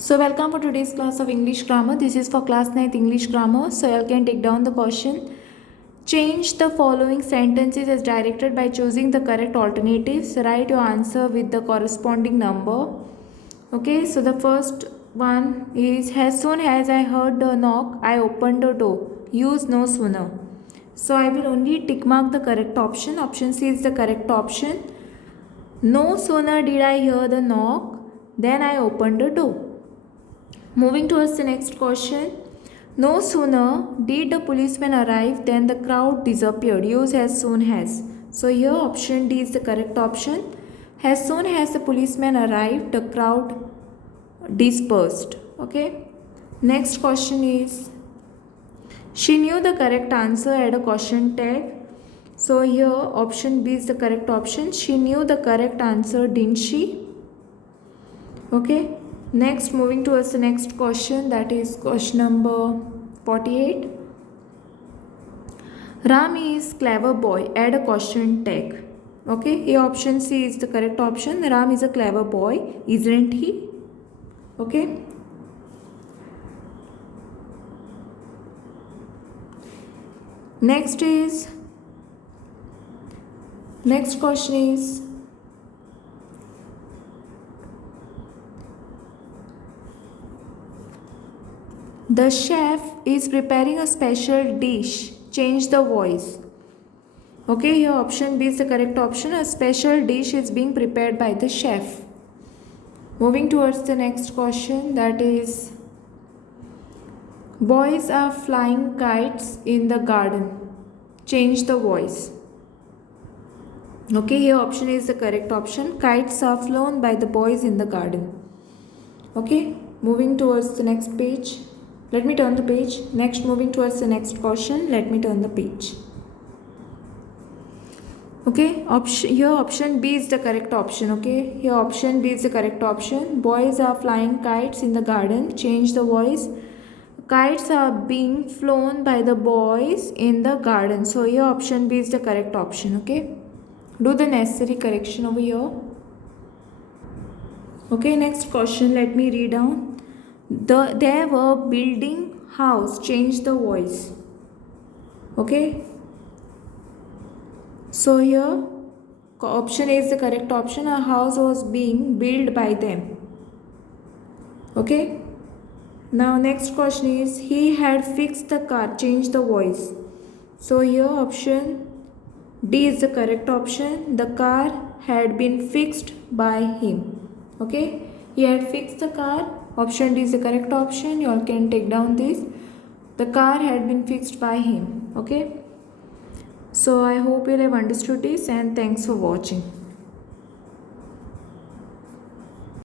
So welcome for today's class of English grammar. This is for class 9th English grammar. So you can take down the question. Change the following sentences as directed by choosing the correct alternatives. Write your answer with the corresponding number. Okay, so the first one is, as soon as I heard the knock, I opened the door. Use no sooner. So I will only tick mark the correct option. Option C is the correct option. No sooner did I hear the knock, then I opened the door. Moving towards the next question. No sooner did the policeman arrive than the crowd disappeared. Use as soon as. So here option D is the correct option. As soon as the policeman arrived, the crowd dispersed. Okay. Next question is, she knew the correct answer, add a caution tag. So here option B is the correct option. She knew the correct answer, didn't she? Okay. Next, moving towards the next question, that is question number 48. Ram is clever boy, add a caution tag. Okay, here option C is the correct option. Ram is a clever boy, isn't he? Okay. Next question is, the chef is preparing a special dish. Change the voice. Okay, here option B is the correct option. A special dish is being prepared by the chef. Moving towards the next question, that is, boys are flying kites in the garden. Change the voice. Okay, here option is the correct option. Kites are flown by the boys in the garden. Okay, moving towards the next page. Let me turn the page. Next, moving towards the next question. Let me turn the page. Okay, here option B is the correct option. Okay, here option B is the correct option. Boys are flying kites in the garden. Change the voice. Kites are being flown by the boys in the garden. So here option B is the correct option. Okay, do the necessary correction over here. Okay, next question. Let me read down. They were building house. Change the voice. Okay, so here option A is the correct option. A house was being built by them. Okay, now next question is, he had fixed the car. Change the voice. So here option D is the correct option. The car had been fixed by him. Okay, he had fixed the car. Option D is the correct option. You all can take down this. The car had been fixed by him. Okay. So I hope you have understood this, and thanks for watching.